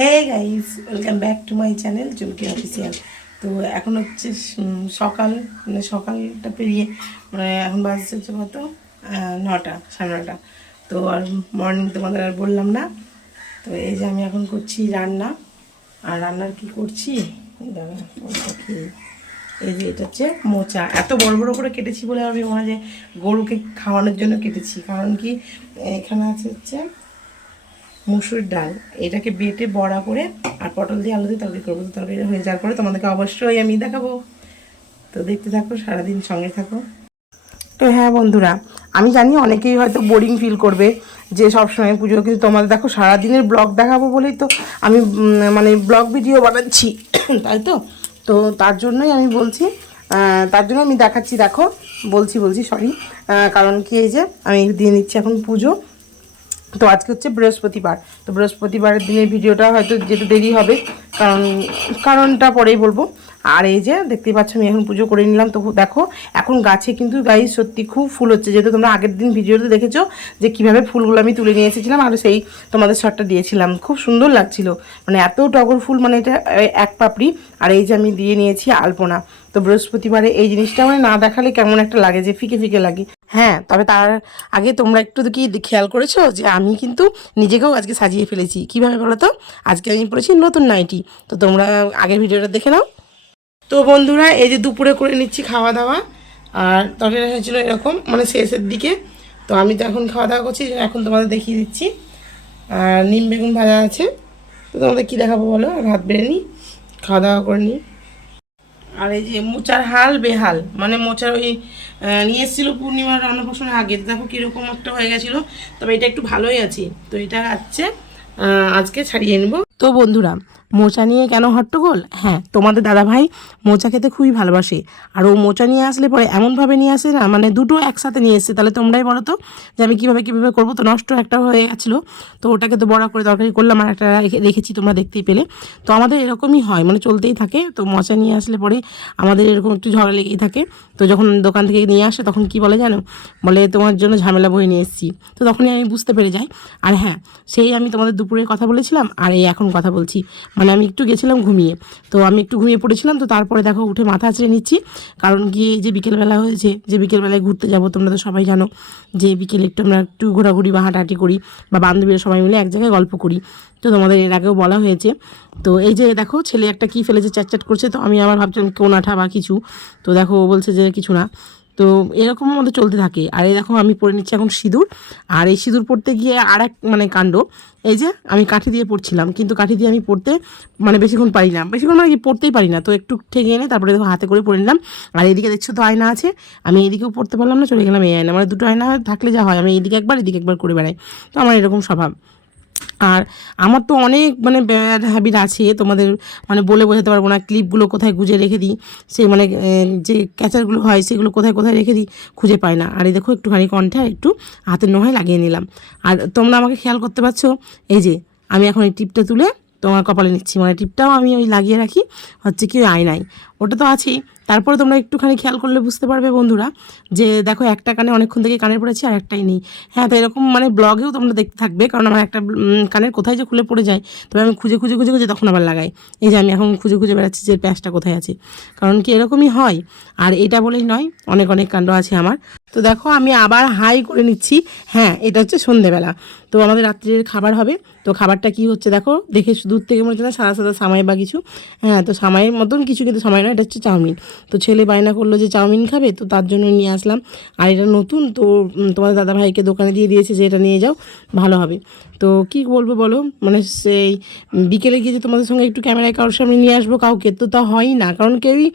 Hey guys, welcome back to my channel Chumki official. তো এখন হচ্ছে সকাল, মানে সকালটা পেরিয়ে মানে এখন বাজছে হচ্ছে কত 9টা, 9:30। তো আর মর্নিং তোমাদের আর বললাম না। তো এই যে আমি এখন করছি রান্না। আর রান্নার কি করছি দাঁড়া, এই যে এটা হচ্ছে মোচা। এত বড় বড় করে কেটেছি বলে আমি মনে হয় যে গরুকে খাওয়ানোর জন্য কেটেছি। কারণ কি এখানে আছে হচ্ছে মুসুর ডাল, এটাকে বেটে বড়া করে আর পটল দিয়ে আলু দিয়ে তরকারি করবো। তরকারি হয়ে যাওয়ার পরে তোমাদেরকে অবশ্যই আমি দেখাবো। তো দেখতে থাকো, সারাদিন সঙ্গে থাকো। তো হ্যাঁ বন্ধুরা, আমি জানি অনেকেই হয়তো বোরিং ফিল করবে যে সবসময় পুজো, কিন্তু তোমাদের দেখো সারাদিনের ব্লগ দেখাবো বলেই তো আমি মানে ব্লগ ভিডিও বানাচ্ছি তাই তো। তো তার জন্যই আমি বলছি, তার জন্য আমি দেখাচ্ছি। দেখো বলছি সরি, কারণ কি এই যে আমি দিয়ে নিচ্ছি এখন পুজো। তো আজকে হচ্ছে বৃহস্পতিবার। তো বৃহস্পতিবারের দিনের ভিডিওটা হয়তো যেতে দেরি হবে, কারণটা পরেই বলবো। আর এই যে দেখতেই পাচ্ছ আমি এখন পুজো করে নিলাম। তো দেখো এখন গাছে কিন্তু গায়ে সত্যি খুব ফুল হচ্ছে, যেহেতু তোমরা আগের দিন ভিডিওতে দেখেছো যে কীভাবে ফুলগুলো আমি তুলে নিয়ে এসেছিলাম আর সেই তোমাদের শটটা দিয়েছিলাম। খুব সুন্দর লাগছিল, মানে এত টগর ফুল, মানে এটা এক পাপড়ি। আর এই যে আমি দিয়ে নিয়েছি আলপনা। তো বৃহস্পতিবারে এই জিনিসটা মানে না দেখালে কেমন একটা লাগে, যে ফিকে ফিকে লাগে। হ্যাঁ, তবে তার আগে তোমরা একটু কি খেয়াল করেছো যে আমি কিন্তু নিজেকেও আজকে সাজিয়ে ফেলেছি। কীভাবে বলো তো? আজকে আমি পরেছি নতুন নাইটি। তো তোমরা আগের ভিডিওটা দেখে নাও। তো বন্ধুরা এই যে দুপুরে করে নিচ্ছি খাওয়া দাওয়া। আর তরকারি হয়েছিল এরকম, মানে শেষের দিকে। তো আমি তো এখন খাওয়া দাওয়া করছি, এখন তোমাদের দেখিয়ে দিচ্ছি। আর নিম বেগুন ভাজা আছে। তো তোমাদের কী দেখাবো বলো, ভাত বেড়ে নিই, খাওয়া দাওয়া করে নিই। আর এই যে মোচার হাল বেহাল, মানে মোচার ওই নিয়ে এসেছিলো পূর্ণিমার অন্নপ্রাশনের আগে। দেখো কীরকম একটা হয়ে গেছিলো, তবে এটা একটু ভালোই আছে। তো এটা হচ্ছে আজকে ছাড়িয়ে নেবো। তো বন্ধুরা, মোচা নিয়ে কেন হট্টগোল? হ্যাঁ, তোমাদের দাদাভাই মোচা খেতে খুবই ভালোবাসে। আর ও মোচা নিয়ে আসলে পরে এমনভাবে নিয়ে আসে না, মানে দুটো একসাথে নিয়ে এসছে। তাহলে তোমরাই বলো তো যে আমি কীভাবে করবো। তো নষ্ট একটা হয়ে গেছিলো, তো ওটাকে তো বড়া করে তরকারি করলাম, আর একটা রেখেছি, তোমরা দেখতেই পেলে। তো আমাদের এরকমই হয়, মানে চলতেই থাকে। তো মোচা নিয়ে আসলে পরে আমাদের এরকম একটু ঝগড়া লেগেই থাকে। তো যখন দোকান থেকে নিয়ে আসে তখন কি বলে জানো, বলে তোমার জন্য ঝামেলা বয়ে নিয়ে এসেছি। তো তখনই আমি বুঝতে পেরে যাই। আর হ্যাঁ, সেই আমি তোমাদের দুপুরের কথা বলেছিলাম আর এই এখন কথা বলছি, মানে আমি একটু গেছিলাম ঘুমিয়ে। তো আমি একটু ঘুমিয়ে পড়েছিলাম। তো তারপরে দেখো উঠে মাথা আঁচড়ে নিচ্ছি, কারণ কি যে বিকেলবেলা হয়েছে, যে বিকেলবেলায় ঘুরতে যাব। তোমরা তো সবাই জানো যে বিকেলে একটু আমরা একটু ঘোরাঘুরি বা হাঁটাহাঁটি করি, বা বান্ধবীরা সবাই মিলে এক জায়গায় গল্প করি। তো তোমাদের এর আগেও বলা হয়েছে। তো এই যে দেখো ছেলে একটা কী ফেলেছে, চ্যাটচ্যাট করছে। তো আমি আবার ভাবছিলাম কোনাঠা বা কিছু। তো দেখো ও বলছে যে কিছু না। তো এরকম আমাদের চলতে থাকে। আর এই দেখো আমি পরে নিচ্ছি এখন সিঁদুর। আর এই সিঁদুর পরতে গিয়ে আর এক মানে কাণ্ড, এই যে আমি কাঠি দিয়ে পড়ছিলাম, কিন্তু কাঠি দিয়ে আমি পড়তে মানে বেশিক্ষণ পারি না, বেশিক্ষণ মানে কি পড়তেই পারি না। তো একটু ঠেকে এনে তারপরে দেখো হাতে করে পরে নিলাম। আর এইদিকে দেখছো তো আয়না আছে, আমি এইদিকেও পড়তে পারলাম না, চলে গেলাম এই আয়না। মানে দুটো আয়না থাকলে যা হয়, আমি এইদিকে একবার এদিকে একবার করে বেড়াই। তো আমার এরকম স্বভাব। আর আমার তো অনেক মানে ব্যাড হ্যাবিট আছে, তোমাদের মানে বলে বোঝাতে পারবো না। ক্লিপগুলো কোথায় গুজে রেখে দিই, সেই মানে যে ক্যাচারগুলো হয় সেগুলো কোথায় কোথায় রেখে দিই, খুঁজে পাই না। আর এই দেখো একটুখানি কণ্ঠে আর একটু হাতের নহায় লাগিয়ে নিলাম। আর তোমরা আমাকে খেয়াল করতে পারছো, এই যে আমি এখন এই টিপটা তুলে তোমার কপালে নিচ্ছি, মানে টিপটাও আমি ওই লাগিয়ে রাখি হচ্ছে কি ওই আয়নায়, ওটা তো আছেই। তারপরে তোমরা একটুখানি খেয়াল করলে বুঝতে পারবে বন্ধুরা, যে দেখো একটা কানে অনেকক্ষণ থেকে কানে পড়েছি আর একটাই নেই। হ্যাঁ, তো এরকম মানে ব্লগেও তোমরা দেখতে থাকবে, কারণ আমার একটা কানের কোথায় যে খুলে পড়ে যায়, তবে আমি খুঁজে খুঁজে খুঁজে খুঁজে তখন আবার লাগাই। এই যে আমি এখন খুঁজে খুঁজে বেড়াচ্ছি যে প্যাঁচটা কোথায় আছে, কারণ কি এরকমই হয়। আর এটা বলেই নয়, অনেক অনেক কাণ্ড আছে আমার। তো দেখো আমি আবার হাই করে নিচ্ছি। হ্যাঁ, এটা হচ্ছে সন্ধেবেলা। তো আমাদের রাত্রির খাবার হবে। তো খাবারটা কি হচ্ছে দেখো, দেখে দূর থেকে মনে হচ্ছে না সাদা সাদা সামাই বা কিছু। হ্যাঁ, তো সামাইয়ের মতন কিছু, কিন্তু সামাই নয়, এটা হচ্ছে চাউমিন। তো ছেলে বায়না করলো যে চাউমিন খাবে, তো তার জন্য নিয়ে আসলাম। আর এটা নতুন, তো তোমাদের দাদাভাইকে দোকানে দিয়ে দিয়েছে যে এটা নিয়ে যাও, ভালো হবে। তো কি বলবো বলো, মানে সেই বিকেলে গিয়ে যে তোমাদের সঙ্গে একটু ক্যামেরায় কারোর সামনে নিয়ে আসবো কাউকে, তো তা হয়ই না, কারণ কেউই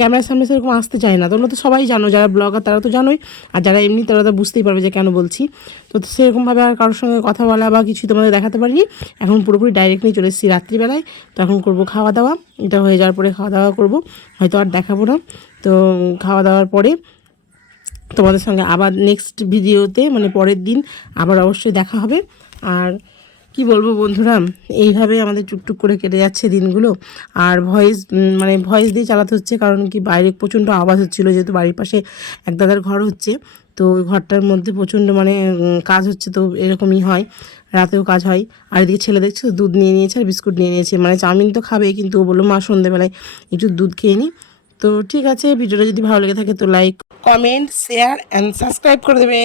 ক্যামেরার সামনে সেরকম আসতে চায় না। তোমরা তো সবাই জানো, যারা ব্লগার তারা তো জানোই, আর যারা এমনি তারা তো বুঝতেই পারবে যে কেন বলছি। তো সেরকমভাবে আর কারোর সঙ্গে কথা বলা বা কিছু তোমাদের দেখাতে পারিনি। এখন পুরোপুরি ডাইরেক্ট নিয়ে চলে এসেছি রাত্রিবেলায়। তো এখন করবো খাওয়া দাওয়া, এটা হয়ে যাওয়ার পরে খাওয়া দাওয়া করবো, হয়তো আর দেখাবো না। তো খাওয়া দাওয়ার পরে তোমাদের সঙ্গে আবার নেক্সট ভিডিওতে, মানে পরের দিন আবার অবশ্যই দেখা হবে। আর কি বলবো বন্ধুরা, এইভাবে আমাদের টুকটুক করে কেটে যাচ্ছে দিনগুলো। আর ভয়েস দিয়ে চালাতে হচ্ছে, কারণ কি বাইরে প্রচণ্ড আওয়াজ হচ্ছিলো, যেহেতু বাড়ির পাশে এক দাদার ঘর হচ্ছে। তো ওই ঘরটার মধ্যে প্রচণ্ড মানে কাজ হচ্ছে, তো এরকমই হয়। রাতেও কাজ হয়। আর এদিকে ছেলে দেখছো দুধ নিয়ে নিয়েছে আর বিস্কুট নিয়ে নিয়েছে, মানে চাউমিন তো খাবে, কিন্তু ও বললো মা সন্ধ্যেবেলায় একটু দুধ খেয়ে নিই। তো ঠিক আছে, ভিডিওটা যদি ভালো লেগে থাকে তো like, comment, share and subscribe করে দেবে।